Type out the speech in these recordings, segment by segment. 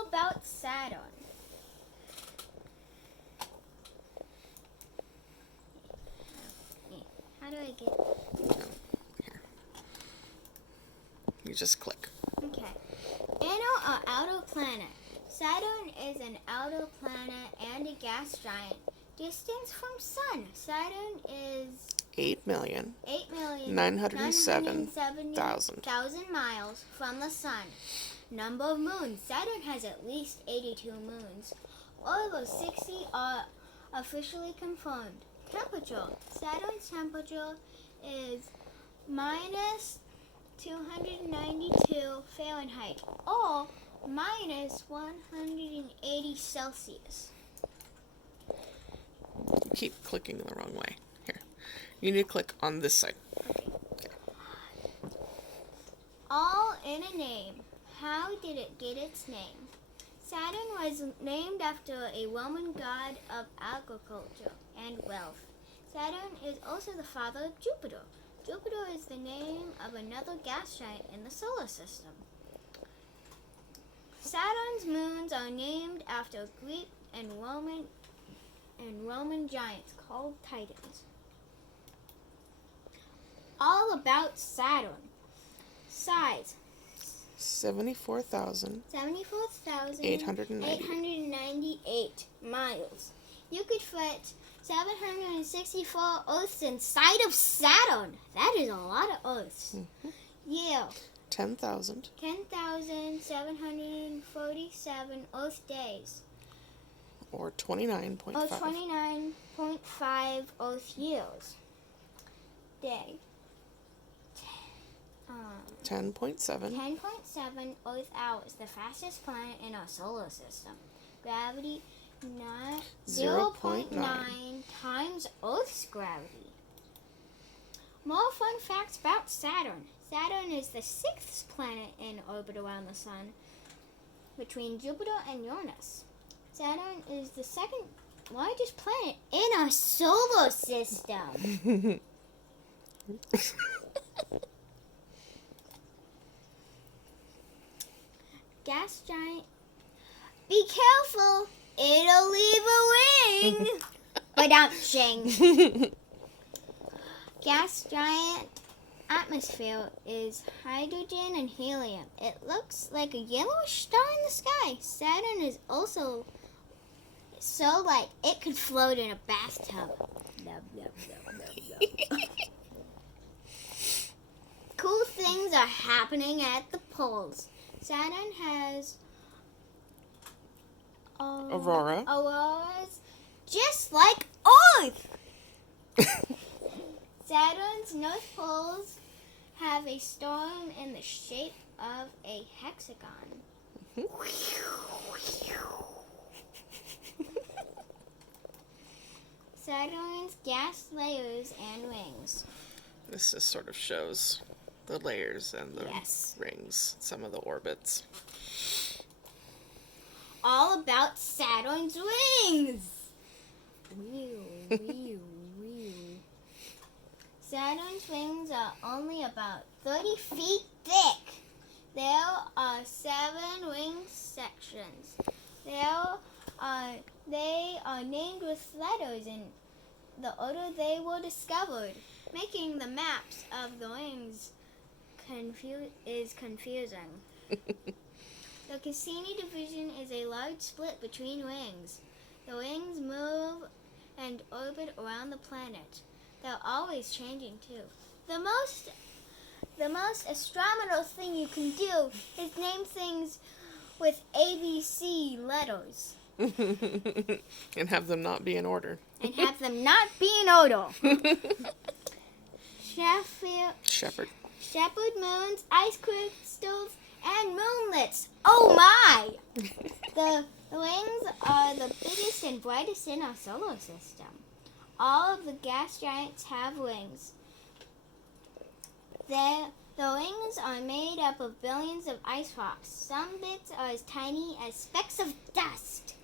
All about Saturn. How do I get... Here. You just click. Okay. Inner or outer planet. Saturn is an outer planet and a gas giant. Distance from Sun. Saturn is 8,907,000 miles from the Sun. Number of moons. Saturn has at least 82 moons. Over 60 are officially confirmed. Temperature. Saturn's temperature is minus 292 Fahrenheit or minus 180 Celsius. You keep clicking the wrong way. Here. You need to click on this side. Okay. All in a name. How did it get its name? Saturn was named after a Roman god of agriculture and wealth. Saturn is also the father of Jupiter. Jupiter is the name of another gas giant in the solar system. Saturn's moons are named after Greek and Roman giants called Titans. All about Saturn. Size. 74,898 miles. You could fit 764 Earths inside of Saturn. That is a lot of Earths. Yeah. 10,747 Earth days. Or 29.5. Or 29.5 Earth years. Day. 10.7 Earth hours, the fastest planet in our solar system. Gravity 0.9 times Earth's gravity. More fun facts about Saturn. Saturn is the 6th planet in orbit around the Sun, between Jupiter and Uranus. Saturn is the second largest planet in our solar system. Gas giant. Be careful, it'll leave a ring. Ba-dum-ching. Gas giant atmosphere is hydrogen and helium. It looks like a yellowish star in the sky. Saturn is also so light it could float in a bathtub. Cool things are happening at the poles. Saturn has auroras just like Earth. Saturn's north poles have a storm in the shape of a hexagon. Saturn's gas layers and rings. This just sort of shows the layers and the rings, some of the orbits. All about Saturn's rings. Saturn's rings are only about 30 feet thick. There are 7 ring sections. They are named with letters in the order they were discovered, making the maps of the rings confusing. The Cassini division is a large split between rings. The rings move and orbit around the planet. They're always changing too. The most astronomical thing you can do is name things with ABC letters. And have them not be in order. Shepherd moons, ice crystals, and moonlets. Oh my! The rings are the biggest and brightest in our solar system. All of the gas giants have rings. The rings are made up of billions of ice rocks. Some bits are as tiny as specks of dust.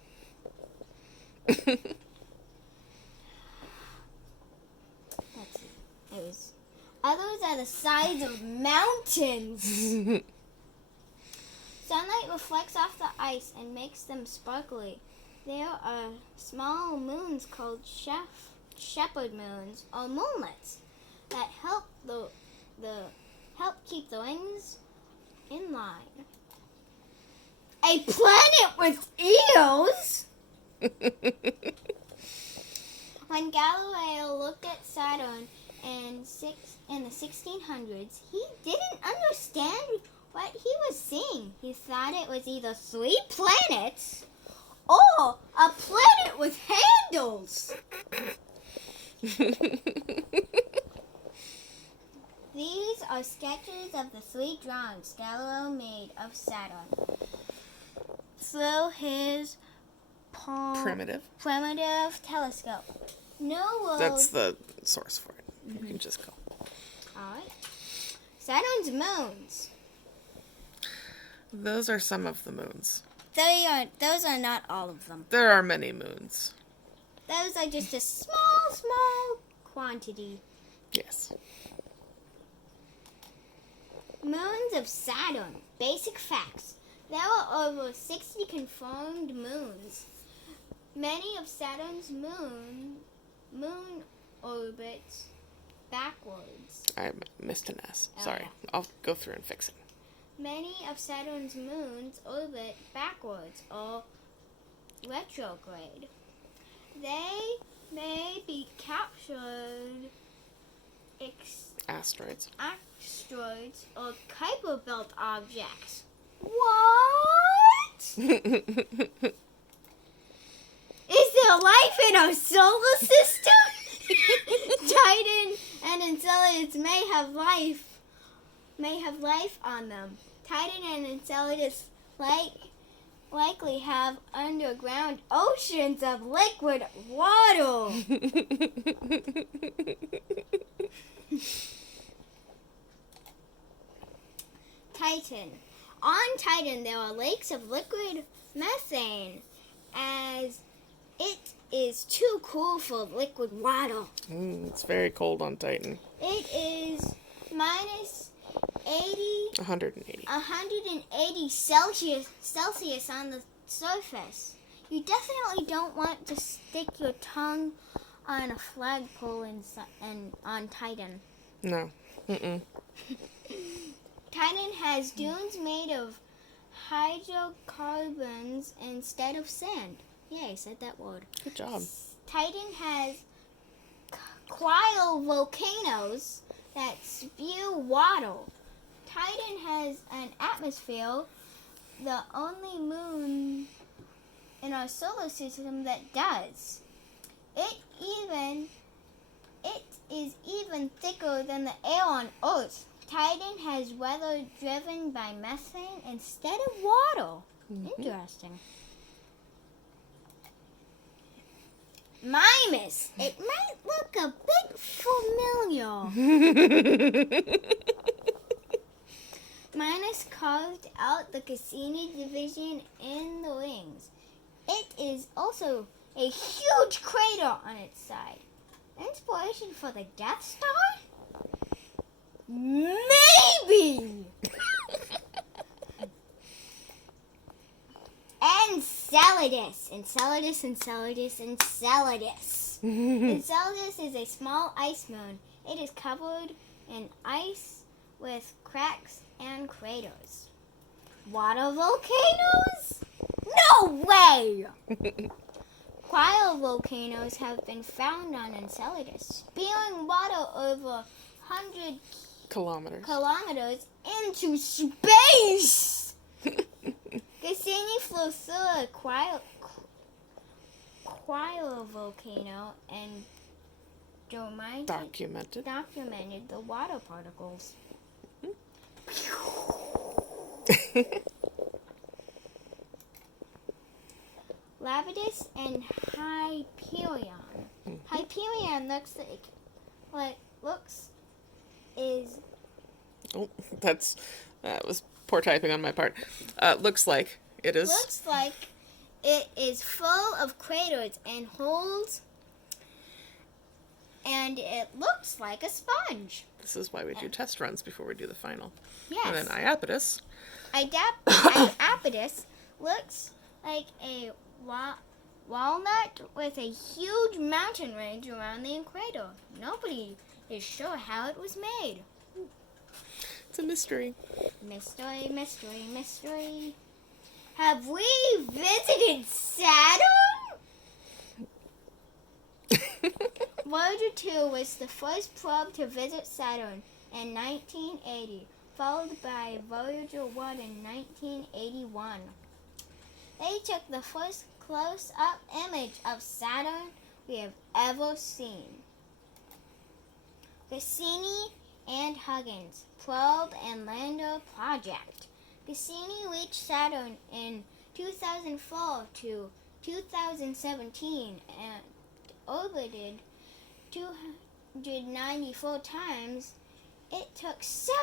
Others are the size of mountains. Sunlight reflects off the ice and makes them sparkly. There are small moons called shepherd moons or moonlets that help keep the rings in line. A planet with eels? When Galileo looked at Saturn in the 1600s, he didn't understand what he was seeing. He thought it was either 3 planets or a planet with handles. These are sketches of the 3 drawings Galileo made of Saturn through his primitive telescope. That's the source for it. Mm-hmm. You can just go. Alright. Saturn's moons. Those are some of the moons. Those are not all of them. There are many moons. Those are just a small quantity. Yes. Moons of Saturn. Basic facts. There are over 60 confirmed moons. Many of Saturn's moon orbits backwards. I missed an S. Oh, Sorry. yeah. I'll go through and fix it. Many of Saturn's moons orbit backwards or retrograde. They may be captured asteroids or Kuiper Belt objects. What? Is there life in our solar system? Titan and Enceladus may have life on them. Titan and Enceladus likely have underground oceans of liquid water. Titan. On Titan, there are lakes of liquid methane, as it is too cool for liquid water. It's very cold on Titan. It is minus 180 Celsius on the surface. You definitely don't want to stick your tongue on a flagpole on Titan. No. Mm-mm. Titan has dunes made of hydrocarbons instead of sand. Yeah, I said that word. Good job. Titan has cryovolcanoes that spew water. Titan has an atmosphere, the only moon in our solar system that does. It is even thicker than the air on Earth. Titan has weather driven by methane instead of water. Mm-hmm. Interesting. Mimas. It might look a bit familiar. Mimas carved out the Cassini division in the rings. It is also a huge crater on its side. Inspiration for the Death Star? Maybe! Enceladus. Enceladus is a small ice moon. It is covered in ice with cracks and craters. Water volcanoes? No way! Cryovolcanoes have been found on Enceladus, spewing water over 100 kilometers into space. Cassini flew through a cryovolcano and documented the water particles. Lavadus and Hyperion. Hyperion that was poor typing on my part. Looks like it is. Looks like it is full of craters and holes, and it looks like a sponge. This is why we do test runs before we do the final. Yes. And then Iapetus. Iapetus looks like a walnut with a huge mountain range around the equator. Nobody is sure how it was made. It's a mystery. Mystery, mystery, mystery. Have we visited Saturn? Voyager 2 was the first probe to visit Saturn in 1980, followed by Voyager 1 in 1981. They took the first close-up image of Saturn we have ever seen. Cassini and Huygens Probe and Lander Project. Cassini reached Saturn in 2004 to 2017 and orbited 294 times. It took 7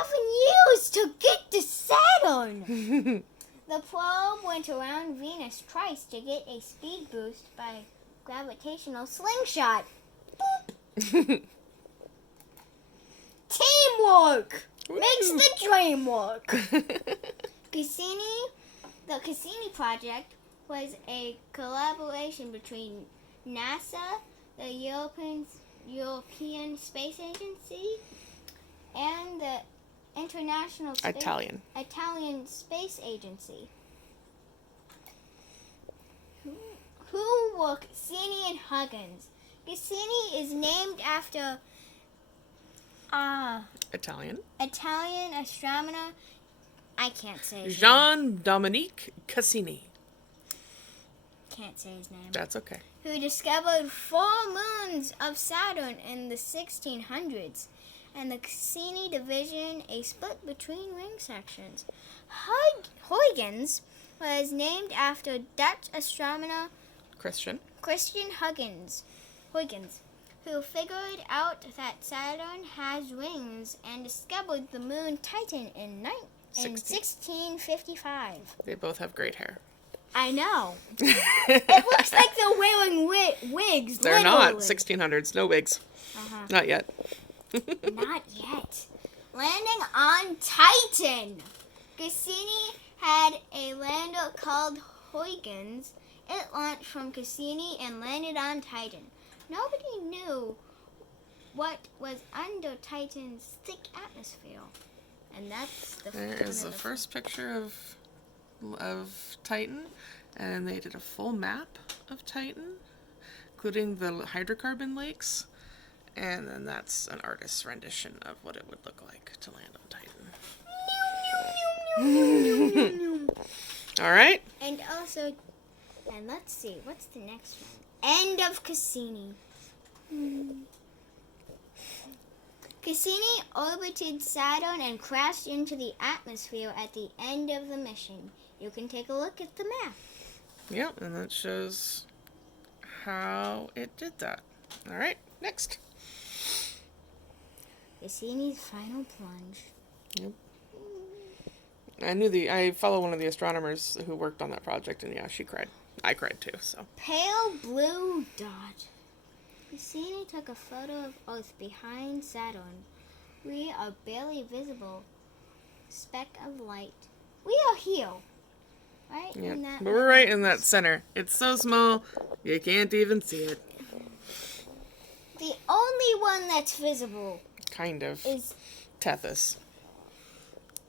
years to get to Saturn. The probe went around Venus twice to get a speed boost by gravitational slingshot. Boop. Teamwork makes the dream work. The Cassini project was a collaboration between NASA, the European Space Agency, and the International Italian Space Agency. Who were Cassini and Huygens? Cassini is named after Italian astronomer. I can't say his name. Jean-Dominique Cassini. Can't say his name. That's okay. Who discovered 4 moons of Saturn in the 1600s, and the Cassini division a split between ring sections. Huygens was named after Dutch astronomer Christian Huygens, who figured out that Saturn has rings and discovered the moon Titan in 1655. They both have great hair. I know. It looks like they're wearing wigs. They're literally. not 1600s. No wigs. Not yet. Not yet. Landing on Titan. Cassini had a lander called Huygens. It launched from Cassini and landed on Titan. Nobody knew what was under Titan's thick atmosphere. And that's There is the first picture of Titan, and they did a full map of Titan, including the hydrocarbon lakes, and then that's an artist's rendition of what it would look like to land on Titan. All right. And let's see, what's the next one? End of Cassini. Cassini orbited Saturn and crashed into the atmosphere at the end of the mission. You can take a look at the map. Yep, and that shows how it did that. All right, next. Cassini's final plunge. Yep. I follow one of the astronomers who worked on that project, and yeah, she cried. I cried too, so. Pale blue dot. Cassini took a photo of Earth behind Saturn. We are barely visible. Speck of light. We are here. Right? Yep. But we're right in that center. It's so small, you can't even see it. The only one that's visible. Kind of. Is Tethys.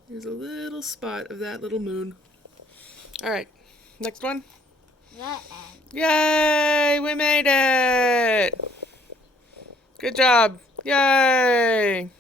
There's a little spot of that little moon. All right, next one. That end. Yay! We made it! Good job! Yay!